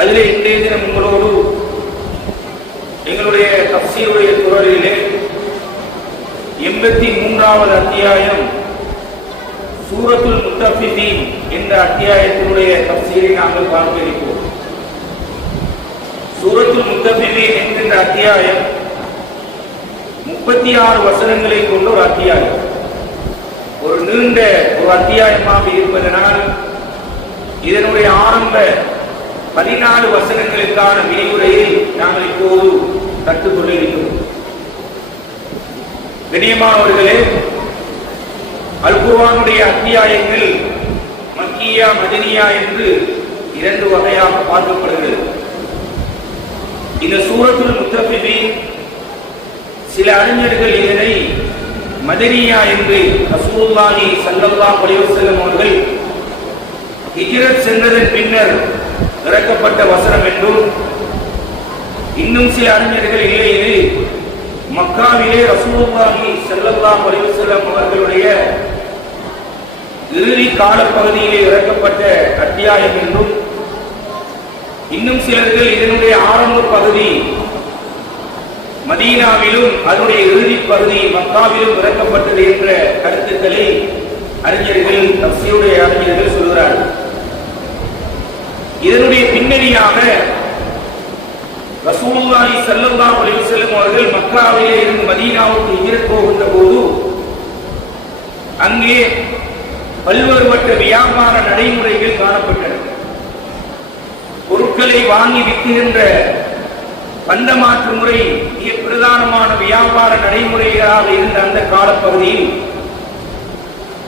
அதிலே இன்றைய தினம் உங்களோடு எங்களுடைய தஃசீருடைய தொடரிலே 83வது அத்தியாயம் சூரத்துல் முத்தஃபிஃபீன் என்ற அத்தியாயத்தினுடைய தஃசீரை நாங்கள் பார்க்க இருக்கிறோம். சூரத்துல் முத்தஃபிஃபீன் என்கின்ற அத்தியாயம் 36 வசனங்களை கொண்ட ஒரு அத்தியாயம். ஒரு நீண்ட ஒரு அத்தியாயமாக இருப்பதனால் இதனுடைய ஆரம்ப 14 வசனங்களுக்கான விரிவுரையை நாங்கள் இப்போது கற்றுக்கொள்ள இருக்கிறோம். கண்ணியமானவர்களே, அல் குர்ஆனுடைய அத்தியாயங்கள் மக்கியா மதனியா என்று 2 வகையாக பார்க்கப்படுகிறது. இந்த சூரத்துல் முத்தஃபிஃபீன் சில அறிஞர்கள் இதனை மதனியா என்று ரசூலுல்லாஹி ஸல்லல்லாஹு அலைஹி வஸல்லம் அவர்கள் ஹிஜ்ரத் சென்றதன் பின்னர் இறக்கப்பட்ட வசனம் என்றும், இன்னும் சில அறிஞர்கள் இல்லை, இது மக்காவிலே ரசூலுல்லாஹி ஸல்லல்லாஹு அலைஹி வஸல்லம் அவர்களுடைய இறுதி காலப்பகுதியிலே இறக்கப்பட்ட அத்தியாயம் என்றும், இன்னும் சிலர்கள் இதனுடைய ஆரம்ப பகுதி மதீனாவிலும் அதனுடைய இறுதி பகுதி மக்காவிலும் இறக்கப்பட்டது என்ற கருத்துக்களை அறிஞர்கள் தஃசீருடைய அறிஞர்கள் சொல்கிறார்கள். இதனுடைய பின்னணியாக ரசூலுல்லாஹி ஸல்லல்லாஹு அலைஹி வஸல்லம் அவர்கள் மக்காவிலே இருந்து மதீனாவுக்கு ஹிஜ்ரத் போகின்ற போது அங்கே பல்வேறுபட்ட வியாபார நடைமுறைகள் காணப்பட்டன. பொருட்களை வாங்கி விற்கின்ற பண்டமாற்று முறை மிக பிரதானமான வியாபார நடைமுறைகளாக இருந்த அந்த காலப்பகுதியில்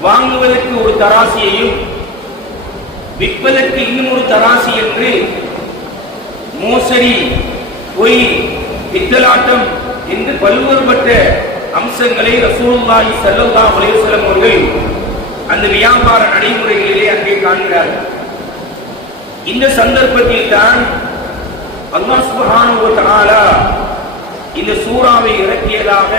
வாங்குவதற்கு ஒரு தராசியையும் விற்பதற்கு இன்னும் ஒரு தராசி என்று மோசடி, பொய், பித்தலாட்டம் என்று பல்வேறுபட்ட அம்சங்களை ரசூலுல்லாஹி ஸல்லல்லாஹு அலைஹி வஸல்லம் அவர்கள் அந்த வியாபார நடைமுறைகளிலே அங்கே காண்கிறார்கள். இந்த சந்தர்ப்பத்தில் தான் அல்லாஹ் சுப்ஹானஹு வ தஆலா இந்த சூராவை இறக்கியதாக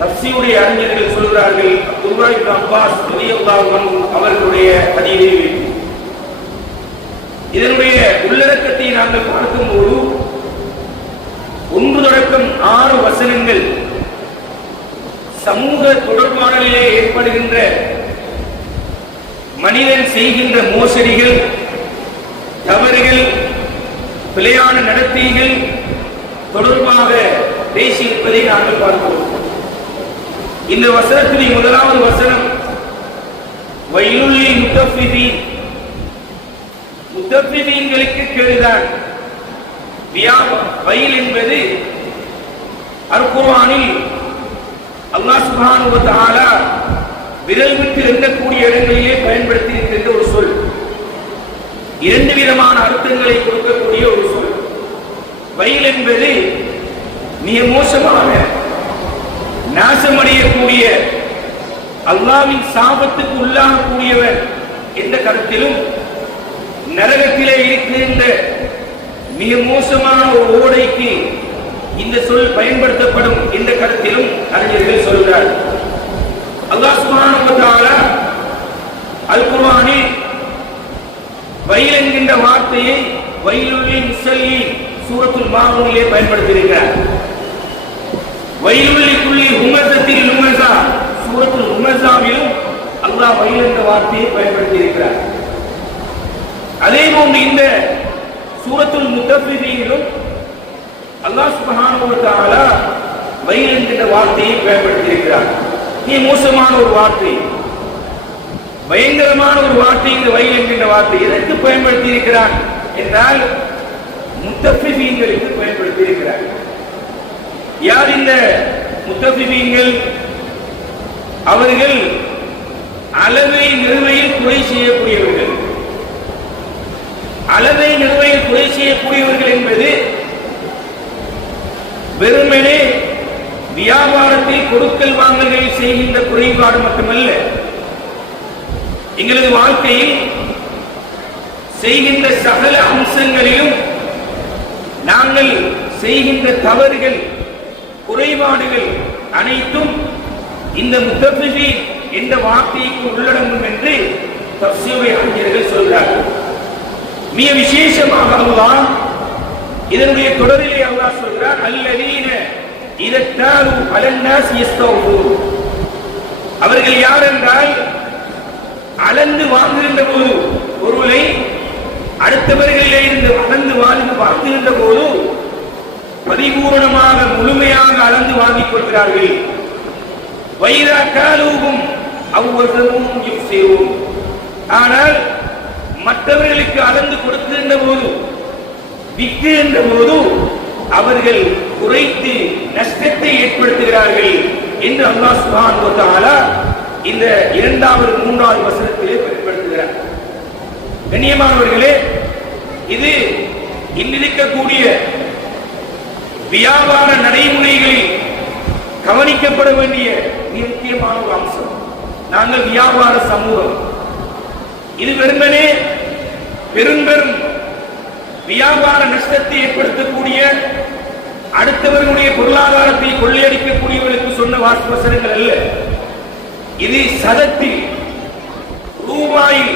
தஃசீருடைய அறிஞர்கள் சொல்கிறார்கள். அப்துல்லாஹ் இப்னு அப்பாஸ் ரலியல்லாஹு அன்ஹு அவர்களுடைய ஹதீஸில் இதனுடைய உள்ளடக்கத்தை நாங்கள் பார்க்கும்போது 1 தொடக்கம் 6 வசனங்கள் சமூக தொடர்பாடலிலே ஏற்படுகின்ற மனிதன் செய்கின்ற மோசடிகள், தவறுகள், பிழையான நடத்தைகள் தொடர்பாக பேசியிருப்பதை நாங்கள் பார்க்கிறோம். இந்த வசனத்தின் முதலாவது வசனம் வயலுல் லில் முத்தஃபிஃபீன், முத்தஃபிஃபீன்களுக்கு கேடுதான். வயல் என்பது அல் குர்ஆனில் அல்லாஹ் சுப்ஹானஹு வ தஆலா விரல் விட்டு எண்ணக்கூடிய இடங்களிலே பயன்படுத்தி இருக்கின்ற ஒரு சொல். 2 விதமான அர்த்தங்களை கொடுக்கக்கூடிய ஒரு சொல். வயல் என்பது மிக மோசமான, நாசமடையக்கூடிய, அல்லாஹ்வின் சாபத்துக்கு உள்ளாகக்கூடியவர் என்ற கருத்திலும், நரகத்திலே இருக்கின்ற மிக மோசமான ஒரு ஓடைக்கு இந்த சொல் பயன்படுத்தப்படும் என்ற கருத்திலும் அறிஞர்கள் சொல்கிறார்கள். அல்லாஹ் சுப்ஹானஹு வ தஆலா அல் குர்ஆனில் வயல் என்கின்ற வார்த்தையை வயலுல் லில் முஸல்லீன் சூரத்துல் மாஊனிலே பயன்படுத்தியிருக்கிறார். வயலுல் லிக்குல்லி ஹுமஸத்தில் லுமஸா சூரத்துல் ஹுமஸாவிலும் அல்லாஹ் வயல் என்ற வார்த்தையை பயன்படுத்தியிருக்கிறார். அதேபோன்று இந்த சூரத்துல் முத்தஃபிஃபீனிலும் அல்லாஹ் சுப்ஹானஹு வ தஆலா வயல் என்கின்ற வார்த்தையை பயன்படுத்தியிருக்கிறார். மிக மோசமான ஒரு வார்த்தை, பயங்கரமான ஒரு வார்த்தை இந்த வயல் என்கின்ற வார்த்தை. எதற்கு பயன்படுத்தி இருக்கிறார் என்றால் முத்தஃபிஃபீன்களுக்கு பயன்படுத்தி இருக்கிறார். யார் இந்த முத்தஃபிஃபீன்கள்? அவர்கள் அளவை நிறுவையில் குறை செய்யக்கூடியவர்கள். அளவை நிறுவையில் குறை செய்யக்கூடியவர்கள் என்பது வெறுமனே வியாபாரத்தில் கொடுக்கல் வாங்கல்களில் செய்கின்ற குறைபாடு மட்டுமல்ல, எங்களது வாழ்க்கையில் செய்கின்ற சகல அம்சங்களிலும் நாங்கள் செய்கின்ற தவறுகள், குறைபாடுகள் அனைத்தும் இந்த முத்தஃபிஃபீன் என்ற வார்த்தைக்கு உள்ளடங்கும் என்று தஃசீருடைய அறிஞர்கள் சொல்கிறார்கள். மிக விசேஷமாக அல்லாஹ் இதனுடைய தொடரிலே அல்லாஹ் சொல்கிறார், அல்லதீன இதத்தாலு அலன்னாஸ் யஸ்தௌஃபூன். அவர்கள் யார் என்றால், அளந்து வாங்குகின்ற போது பொருளை அடுத்தவர்களிலே இருந்து அளந்து வாழ்ந்து வாங்குகின்ற போது பரிபூர்ணமாக முழுமையாக அளந்து வாங்கிக் கொள்கிறார்கள். வைரா காலூகும் அவ்வளவும் யுக்ஸிரூன். ஆனால் மற்றவர்களுக்கு அளந்து கொடுக்கின்ற போது விற்கின்ற போது அவர்கள் குறைத்து நஷ்டத்தை ஏற்படுத்துகிறார்கள் என்று அல்லாஹ் சுப்ஹானஹு வ தஆலா இந்த இரண்டாவது மூன்றாவது வசனத்திலே வெளிப்படுத்துகிறார். கண்ணியமானவர்களே, இது இன்னிருக்கக்கூடிய வியாபார நடைமுறைகளில் கவனிக்கப்பட வேண்டிய முக்கியமான ஒரு அம்சம். நாங்கள் வியாபார சமூகம். இது வெறுமனே பெரும்பெரும் வியாபார நஷ்டத்தை ஏற்படுத்தக்கூடிய அடுத்தவர்களுடைய பொருளாதாரத்தை கொள்ளையடிக்கக்கூடியவர்களுக்கு சொன்ன வாசகங்கள் அல்ல. இது சதத்தில் ரூபாயில்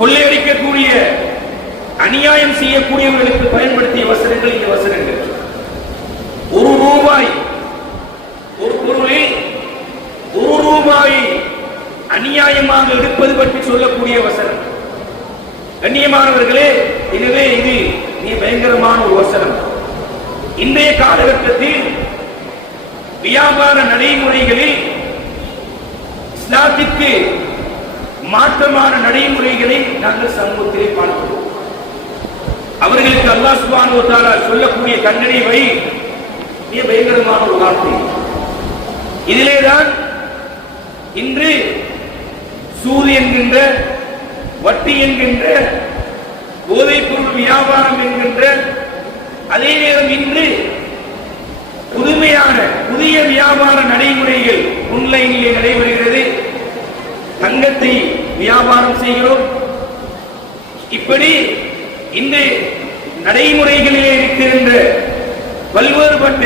கொள்ளையடிக்கக்கூடிய அநியாயம் செய்யக்கூடியவர்களுக்கு பயன்படுத்திய வசனங்கள் இந்த வசனங்கள். ஒரு ரூபாய் ஒரு பொருளில் ஒரு ரூபாயை அநியாயமாக எடுப்பது பற்றி சொல்லக்கூடிய வசனம். கண்ணியமானவர்களே, எனவே இது மிக பயங்கரமான ஒரு வசனம். இன்றைய காலகட்டத்தில் வியாபார நடைமுறைகளில் இஸ்லாத்திற்கு மாற்றமான நடைமுறைகளை நாங்கள் சமூகத்திலே பார்க்கிறோம். அவர்களுக்கு அல்லாஹ் சுப்ஹானஹு வ தஆலா சொல்லக்கூடிய தண்டனை வழி மிக பயங்கரமான ஒரு வார்த்தை. இதிலேதான் இன்று சூது என்கின்ற, வட்டி என்கின்ற, போதைப் பொருள் வியாபாரம் என்கின்ற, அதே நேரம் இன்று புதுமையான புதிய வியாபார நடைமுறைகள் ஆன்லைனிலே நடைபெறுகிறது. தங்கத்தை வியாபாரம் செய்கிறோம். இப்படி இந்த நடைமுறைகளிலே இருக்கின்ற பல்வேறுபட்ட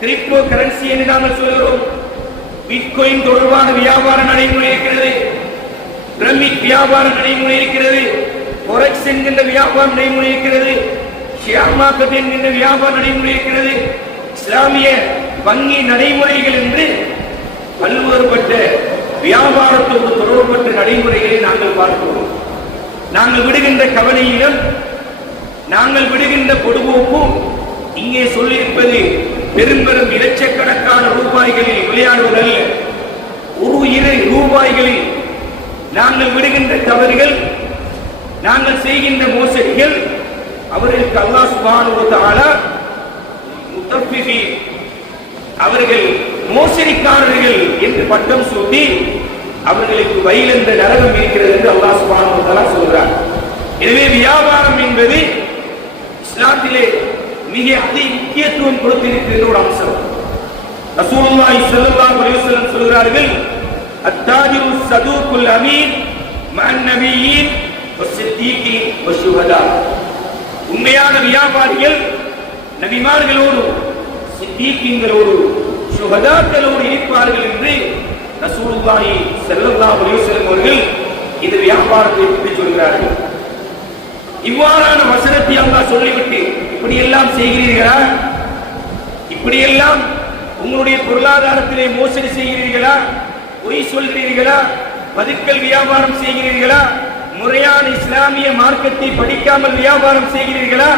கிரிப்டோ கரன்சி என்று நாங்கள் சொல்கிறோம். பிட்காயின் தொடர்பான வியாபார நடைமுறை இருக்கிறது. பிரமிட் வியாபார நடைமுறை இருக்கிறது. ஃபோரெக்ஸ் என்கின்ற வியாபார நடைமுறை இருக்கிறது. ஷேர் மார்க்கெட் என்கின்ற வியாபார நடைமுறை இருக்கிறது. இஸ்லாமிய வங்கி நடைமுறைகள் என்று பல்வேறுபட்ட வியாபாரத்தோடு தொடர்புபட்ட நடைமுறைகளை நாங்கள் பார்க்கிறோம். நாங்கள் விடுகின்ற கவனையிலும் நாங்கள் விடுகின்ற பொதுபோக்கும் இங்கே சொல்லியிருப்பது பெரும்பெரும் இலட்சக்கணக்கான ரூபாய்களில் விளையாடுவதல்ல. ஒரு 2 ரூபாய்களில் நாங்கள் விடுகின்ற தவறுகள், நாங்கள் செய்கின்ற மோசடிகள் அவர்களுக்கு அல்லாஹ் சுப்ஹானஹு வ தஆலா முத்தஃபிஃபீன், அவர்கள் மோசடிக்காரர்கள் என்று பட்டம் சூட்டி அவர்களுக்கு வயலென்ற நரகம் இருக்கிறது என்று அல்லாஹ் சுப்ஹானஹு வ தஆலா சொல்கிறார். எனவே வியாபாரம் என்பது இஸ்லாத்திலே மிக அதி முக்கியத்துவம் கொடுத்திருக்கிற ஒரு அம்சம். ரசூலுல்லாஹி ஸல்லல்லாஹு அலைஹி வஸல்லம் சொல்கிறார்கள், அத்தாஜிரு ஸதூகுல் அமீன் மஅன் நபிய்யீன் வஸ்ஸித்தீகீன் வஷ்ஷுஹதா. உண்மையான வியாபாரிகள் நபிமார்களோடு, சித்தீகீன்களோடு, ஷுஹதாக்களோடு இருப்பார்கள் என்று ரசூலுல்லாஹி ஸல்லல்லாஹு அலைஹி வஸல்லம் அவர்கள் இந்த வியாபாரத்தை பற்றி சொல்கிறார்கள். இவ்வாறான வசனத்தை அல்லாஹ் சொல்லிவிட்டு இப்படியெல்லாம் செய்கிறீர்களா, இப்படியெல்லாம் உங்களுடைய பொருளாதாரத்திலே மோசடி செய்கிறீர்களா, பொய் சொல்கிறீர்களா, பதுக்கல் வியாபாரம் செய்கிறீர்களா, முறையான இஸ்லாமிய மார்க்கத்தை படிக்காமல் வியாபாரம் செய்கிறீர்களா?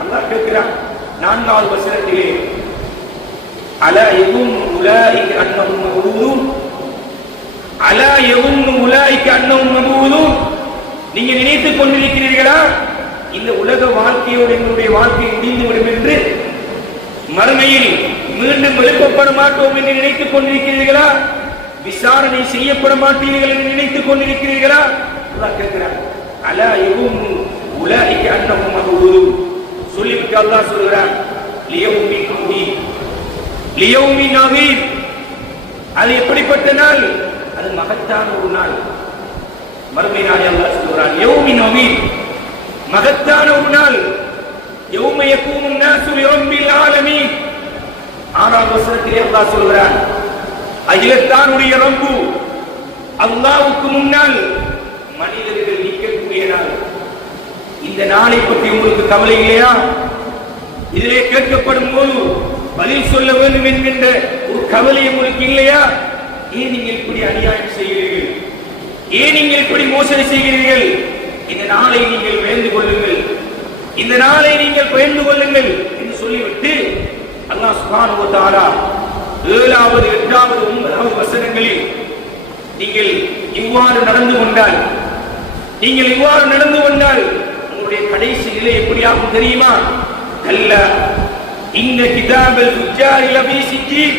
அல்லாஹ் கேட்கிறான் 4வது வசனத்திலே, அலா யகுன்னு உலாயிக அன்னஹும் மபூலூன், அலா யகுன்னு உலாயிக அன்னஹும் மபூலூன். நீங்க நினைத்துக் கொண்டிருக்கிறீர்களா இந்த உலக வாழ்க்கையோடு எங்களுடைய வாழ்க்கை முடிந்துவிடும் என்று, மறுமையில் மீண்டும் எழுப்பப்பட மாட்டோம் என்று நினைத்துக் கொண்டிருக்கிறீர்களா? விசாரணை செய்யப்பட மாட்டீர்கள் என்று நினைத்துக் கொண்டிருக்கிறீர்களா? அல்லாஹ் கேட்கிறார், அலா யகுன்னு உலாயிக அன்னஹும் மபூலூன். சொல்லிவிட்டு அல்லாஹ் சொல்கிறார், லியௌமின் அதீம், லியௌமின் அதீம். அது எப்படிப்பட்ட நாள்? அது மகத்தான ஒரு நாள். மறுமை நாளை அல்லாஹ் சொல்கிறான், யௌமின் அதீம், மகத்தான ஒரு நாள். யௌம யகூமுன் நாஸு லிரப்பில் ஆலமீன். 6வது வசனத்திலே அல்லாஹ் சொல்கிறான், அகிலத்தானுடைய ரப்பு அல்லாஹ்வுக்கு முன்னால் இந்த நாளை பற்றி உங்களுக்கு கவலை இல்லையா? இதிலே கேட்கப்படும் போது பதில் சொல்ல வேண்டும் என்கின்ற ஒரு கவலை உங்களுக்கு இல்லையா? ஏன் நீங்கள் இப்படி அநியாயம் செய்கிறீர்கள்? ஏன் நீங்கள் இப்படி மோசடி செய்கிறீர்கள்? இந்த நாளை நீங்கள் பயந்து கொள்ளுங்கள், இந்த நாளை நீங்கள் பயந்து கொள்ளுங்கள் என்று சொல்லிவிட்டு அல்லாஹ் சுப்ஹானஹு வ தஆலா 7வது 8வது 9வது வசனங்களில் நீங்கள் இவ்வாறு நடந்து கொண்டால் உங்களுடைய கடைசி நிலை எப்படியாகும் தெரியுமா? கல்லா இன்ன கிதாபல் ஃபுஜ்ஜாரி லஃபீ சிஜ்ஜீன்,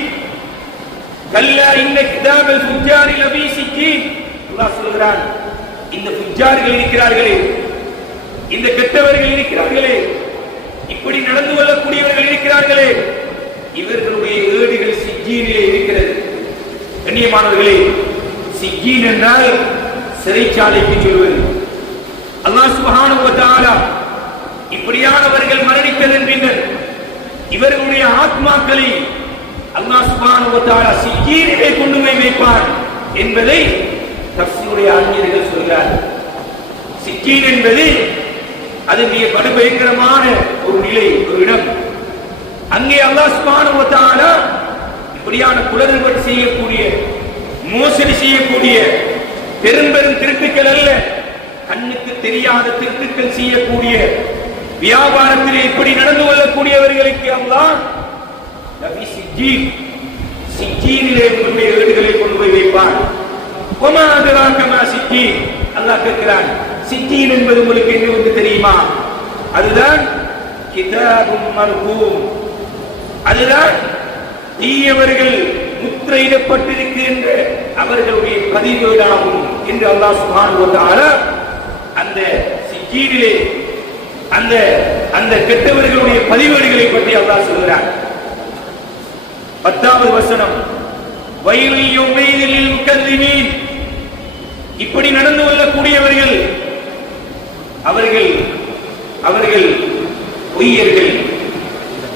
கல்லா இன்ன கிதாபல் ஃபுஜ்ஜாரி லஃபீ சிஜ்ஜீன். அல்லாஹ் சொல்கிறான், இந்த ஃபுஜ்ஜார்கள் இருக்கிறார்களே, இந்த கெட்டவர்கள் இருக்கிறார்களே, இப்படி நடந்து கொள்ளக்கூடியவர்கள் இருக்கிறார்களே, இவர்களுடைய ஏடுகள் சிஜ்ஜீனிலே இருக்கிறது. கண்ணியமானவர்களே, சிஜ்ஜீன் என்றால் சிறைச்சாலைக்கு சொல்வது. அல்லாஹ் சுப்ஹானஹு வ தஆலா இப்படியானவர்கள் மரணித்ததன் பின்னர் இவர்களுடைய ஆத்மாக்களை அல்லாஹ் சுப்ஹானஹு வ தஆலா சிஜ்ஜீனிலே கொண்டு போய் வைப்பார் என்பதை தஃசீருடைய அறிஞர்கள் சொல்கிறார்கள். சிஜ்ஜீன் என்பது அது மிக படுபயங்கரமான ஒரு நிலை, ஒரு இடம். அங்கே அல்லாஹ் சுப்ஹானஹு வ தஆலா இப்படியான குளறுபடி செய்யக்கூடிய, மோசடி செய்யக்கூடிய, பெரும் திருட்டுக்கள் அல்ல, கண்ணுக்கு தெரியாத திருட்டுக்கள் செய்யக்கூடிய, வியாபாரத்திலே இப்படி நடந்து கொள்ளக்கூடியவர்களுக்கு அல்லாஹ் லஃபீ சிஜ்ஜீன், சிஜ்ஜீனிலே உங்களுடைய ஏடுகளை கொண்டு போய் வைப்பார். வமா அத்ராக மா சிஜ்ஜீன், அல்லாஹ் கேட்கிறான், சிஜ்ஜீன் என்பது உங்களுக்கு என்ன தெரியுமா? அதுதான் கிதாபும் மர்கூம், அதுதான் தீயவர்கள் முத்திரையிடப்பட்டிருக்கின்ற அவர்களுடைய பதிவேடாகும் என்று அல்லாஹ் சுப்ஹானஹு வ தஆலா அந்த சிஜ்ஜீனிலே அந்த கெட்டவர்களுடைய பதிவேடுகளை பற்றி அல்லாஹ் சொல்கிறார். 10வது வசனம், வயலுல் யௌமைஇதில் லில் முகல்லிமீன், இப்படி நடந்து கொள்ளக்கூடியவர்கள் அவர்கள் பொய்யர்கள்.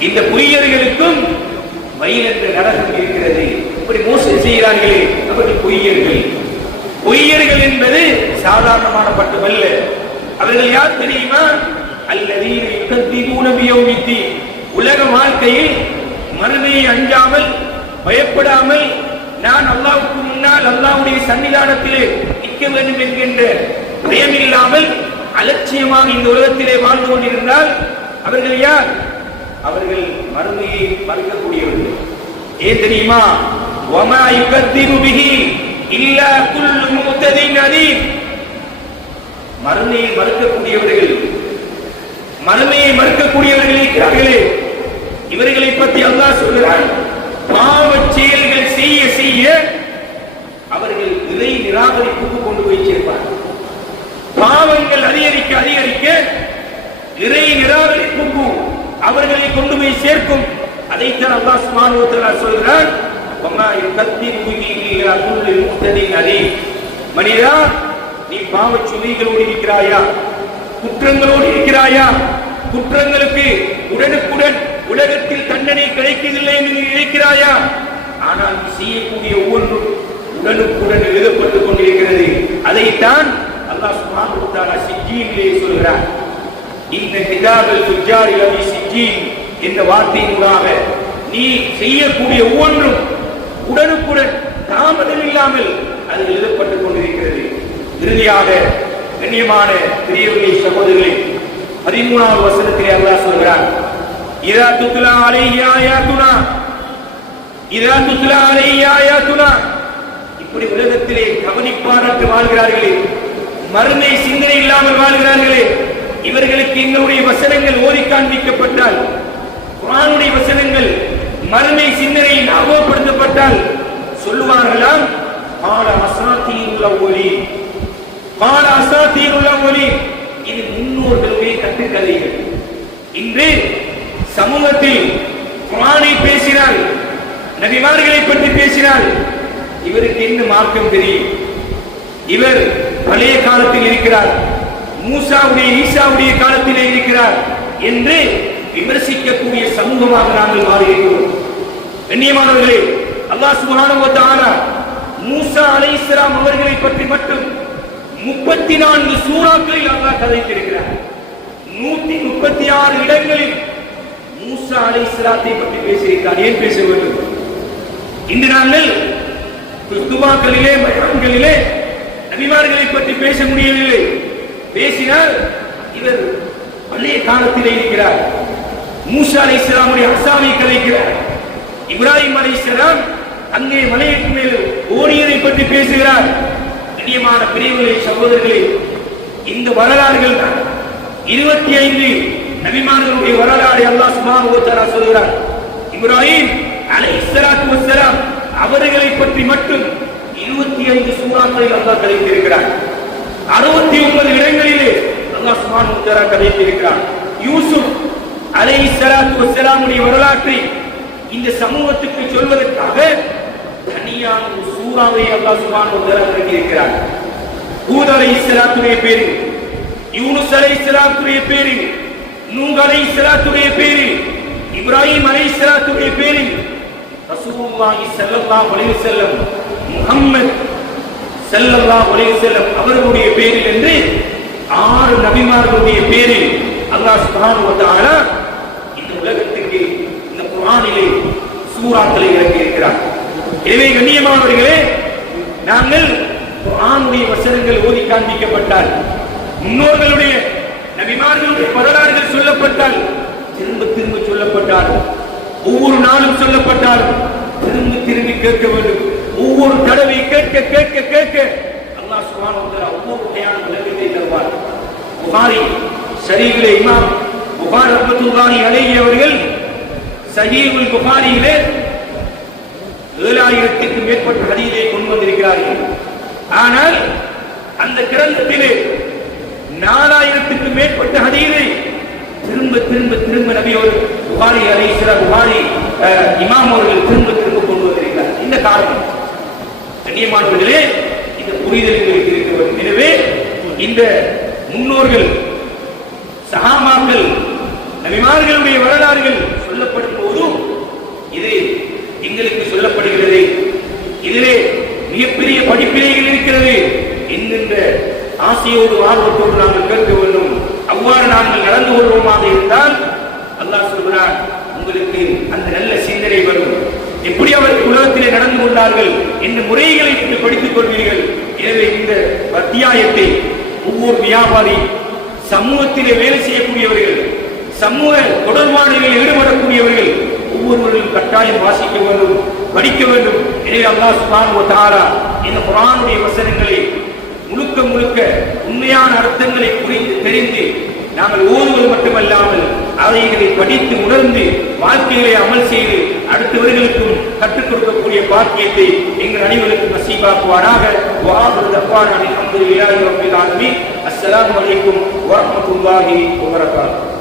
இந்த பொய்யர்களுக்கும் வயல் என்ற நரகம் இருக்கிறது. இப்படி மோசடி செய்கிறார்களே அவர்கள் பொய்யர்கள். பொய்யர்கள் என்பது சாதாரணமான பட்டமல்ல. அவர்கள் யார் தெரியுமா? அல்லதீன யுகத்திபூன பியௌமித்தீன், உலக வாழ்க்கையில் மறுமையை அஞ்சாமல், பயப்படாமல், நான் அல்லாஹ்வுக்கு முன்னால் அல்லாஹ்வுடைய சன்னிதானத்திலே நிற்க வேண்டும் என்கின்ற பயமில்லாமல் அலட்சியமாக இந்த உலகத்திலே வாழ்ந்து கொண்டிருந்தால் அவர்கள் யார்? அவர்கள் மறுமையை மறுக்கக்கூடியவர்கள். ஏன் தெரியுமா? வமா யுகத்திபு பிஹி இல்லா குல்லு முக்ததின் அதீம், மறுமையை மறுக்கக்கூடியவர்கள், மறுமையை மறுக்கக்கூடியவர்கள் இருக்கிறார்களே, இவர்களை பற்றி அல்லாஹ் சொல்கிறான், பாவச் செயல்கள் செய்ய செய்ய அவர்கள் இறை நிராகரிப்புக்கு கொண்டு போய் சேர்ப்பார்கள். பாவங்கள் அதிகரிக்க அதிகரிக்க இறை நிராகரிப்புக்கு அவர்களை கொண்டு போய் சேர்க்கும். அதைத்தான் அல்லாஹ் சுப்ஹானஹு வ தஆலா சொல்கிறான், வமா யுகத்திபு பிஹி இல்லா குல்லு முக்ததின் அதீம். மனிதா, நீ பாவச் சுமைகளோடு இருக்கிறாயா? குற்றங்களோடு இருக்கிறாயா? குற்றங்களுக்கு உடனுக்குடன் உலகத்தில் தண்டனை கிடைக்கவில்லை என்று நினைக்கிறாயா? ஆனால் நீ செய்யக்கூடிய ஒவ்வொன்றும் உடனுக்குடன் எழுதப்பட்டுக் கொண்டிருக்கிறது. அதைத்தான் அல்லாஹ் சுப்ஹானஹு வ தஆலா சிஜ்ஜீனிலே சொல்கிறார். இந்த கிதாபல் ஃபுஜ்ஜாரி லஃபீ சிஜ்ஜீன் என்ற வார்த்தையினூடாக நீ செய்யக்கூடிய ஒவ்வொன்றும் உடனுக்குடன் தாமதம் இல்லாமல் அது எழுதப்பட்டுக் கொண்டிருக்கிறது. இறுதியாக கண்ணியமான பெரியவர்களே, சகோதரர்களே, 13வது வசனத்திலே அல்லாஹ் சொல்கிறார், இதா துத்லா அலைஹி ஆயாத்துனா, இதா துத்லா அலைஹி ஆயாத்துனா, இப்படி உலகத்திலே கவனிப்பாரற்று வாழ்கிறார்களே, மறுமை சிந்தனை இல்லாமல் வாழ்கிறார்களே, இவர்களுக்கு எங்களுடைய வசனங்கள் ஓதி காண்பிக்கப்பட்டால், குர்ஆனுடைய வசனங்கள் மறுமை சிந்தனை ஞாபகப்படுத்தப்பட்டால் சொல்லுவார்களாம், கால அசாத்தீருல் அவ்வலீன், கால அசாத்தீருல் அவ்வலீன், இது முன்னோர்களுடைய கட்டுக்கதைகள். இன்று சமூகத்தில் குர்ஆனை பேசினால், நபிமார்களை பற்றி பேசினால், இவருக்கு என்ன மார்க்கம் தெரியும்? இவர் பழைய காலத்தில் இருக்கிறார், மூசாவுடைய ஈசாவுடைய காலத்திலே இருக்கிறார் என்று விமர்சிக்கக்கூடிய சமூகமாக நாங்கள் மாறியிருக்கிறோம். கண்ணியமானவர்களே, அல்லாஹ் சுப்ஹானஹு வ தஆலா மூசா அலைஹிஸ்ஸலாம் அவர்களை பற்றி மட்டும் 34 சூறாக்களில் அல்லாஹ் கதைத்திருக்கிறார். 136 இடங்களில் மூசா அலைஹிஸ்ஸலாத்தை பற்றி பேசியிருக்கிறார். ஏன் பேச வேண்டும்? இன்று நாங்கள் துவாக்களிலே பயான்களிலே நபிமார்களை பற்றி பேச முடியவில்லை. பேசினால் இவர் பழைய காலத்திலே இருக்கிறார். மூசா அலைஹிஸ்ஸலாமுடைய அசாவை கலைக்கிறார். இப்ராஹிம் அலைஹிஸ்ஸலாம் அங்கே மலைக்கு மேல் ஓடியதை பற்றி பேசுகிறார். கண்ணியமான பிரிவுகளை சகோதரர்களே, இந்த வரலாறுகள் 25 நபிமார்களுடைய வரலாறு அல்லாஹ் சுப்ஹானஹு வ தஆலா சொல்கிறார். இப்ராஹிம் அலைஹிஸ்ஸலாத்து வஸ்ஸலாம் அவர்களை பற்றி மட்டும் 25 சூறாக்களில் அல்லாஹ் கலைத்திருக்கிறார். 69 இடங்களிலே அல்லாஹ் சுப்ஹானஹு வ தஆலா கலைத்திருக்கிறார். யூசுப் அலைஹிஸ்ஸலாத்து வஸ்ஸலாமுடைய வரலாற்றை இந்த சமூகத்துக்கு சொல்வதற்காக தனியான ஒரு சூறாவை அல்லாஹ் சுப்ஹானஹு வ தஆலா இறக்கியிருக்கிறார். ஹூத் அலைஹிஸ்ஸலாத்துடைய பேரில், யூனுஸ் அலைஹிஸ்ஸலாத்துடைய பேரில், நூஹ் அலைஹிஸ்ஸலாத்துடைய பேரில், இப்ராஹிம் அலைஹிஸ்ஸலாத்துடைய பேரில், ரசூலுல்லாஹி ஸல்லல்லாஹு அலைஹி வஸல்லம், முஹம்மத் ஸல்லல்லாஹு அலைஹி வஸல்லம் அவர்களுடைய பேரில் என்று 6 நபிமார்களுடைய பேரில் அல்லாஹ் சுப்ஹானஹு வ தஆலா இந்த உலகத்துக்கு இந்த குர்ஆனிலே சூறாக்களை இறக்கியிருக்கிறார். எனவே கண்ணியமானவர்களே, நாங்கள் குர்ஆனுடைய வசனங்கள் ஓதி காண்பிக்கப்பட்டால், முன்னோர்களுடைய நபிமார்களுடைய வரலாறுகள் சொல்லப்பட்டால், திரும்ப திரும்ப சொல்லப்பட்டாலும், ஒவ்வொரு நாளும் சொல்லப்பட்டாலும் திரும்ப திரும்பி கேட்க வேண்டும். ஒவ்வொரு தடவை கேட்க கேட்க கேட்க அல்லாஹ் சுப்ஹானஹு வ தஆலா ஒவ்வொரு வகையான விளக்கத்தை தருவார். புகாரி ஷரீஃபிலே இமாம் புகாரி ரஹ்மத்துல்லாஹி அலைஹி அவர்கள் சஹீஹுல் புகாரியிலே 7000க்கும் மேற்பட்ட ஹதீஸை கொண்டு வந்திருக்கிறார்கள். ஆனால் அந்த கிரந்தத்திலே 4000க்கும் மேற்பட்ட ஹதீஸை திரும்ப திரும்ப திரும்ப நபி அவர்கள் புகாரி அலைஹிஸ்ஸலாம் புகாரி இமாம் அவர்கள் திரும்ப திரும்ப கொண்டு வந்திருக்கிறார். இந்த காரணம் கண்ணியமானவர்களே, இந்த புரிதல் எங்களுக்கு இருக்க வேண்டும். எனவே இந்த முன்னோர்கள், சஹாபாக்கள், நபிமார்களுடைய வரலாறுகள் சொல்லப்படும் போதும் இது எங்களுக்கு சொல்லப்படுகிறது. இதிலே மிகப்பெரிய படிப்பினைகள் இருக்கிறது என்கின்ற ஆசையோடு ஆர்வத்தோடு நாங்கள் கேட்க வேண்டும். அவ்வாறு நாங்கள் நடந்து கொள்வோமாக இருந்தால் அல்லாஹ் சொல்கிறான், உங்களுக்கு அந்த நல்ல சிந்தனை வரும். எப்படி அவர்கள் உலகத்திலே நடந்து கொண்டார்கள் என்ற முறைகளை நீங்கள் படித்துக் கொள்வீர்கள். எனவே இந்த அத்தியாயத்தை ஒவ்வொரு வியாபாரி, சமூகத்திலே வேலை செய்யக்கூடியவர்கள், சமூக தொடர்பாடுகளில் ஈடுபடக்கூடியவர்கள் ஒவ்வொருவர்களும் கட்டாயம் வாசிக்க வேண்டும், படிக்க வேண்டும். எனவே அல்லாஹ் சுப்ஹானஹு வ தஆலா இந்த குர்ஆனுடைய வசனங்களை முழுக்க முழுக்க உண்மையான அர்த்தங்களை புரிந்து தெரிந்து நாங்கள் ஓதுவது மட்டுமல்லாமல் அவைகளை படித்து உணர்ந்து வாழ்க்கைகளை அமல் செய்து அடுத்தவர்களுக்கும் கற்றுக் கொடுக்கக்கூடிய பாக்கியத்தை எங்கள் அனைவருக்கும் நசீபாக்குவானாக. வஆஹிரு தஅவானா அல்ஹம்துலில்லாஹி ரப்பில் ஆலமீன். அஸ்ஸலாமு அலைக்கும் வரஹ்மத்துல்லாஹி வ பரகாத்துஹு.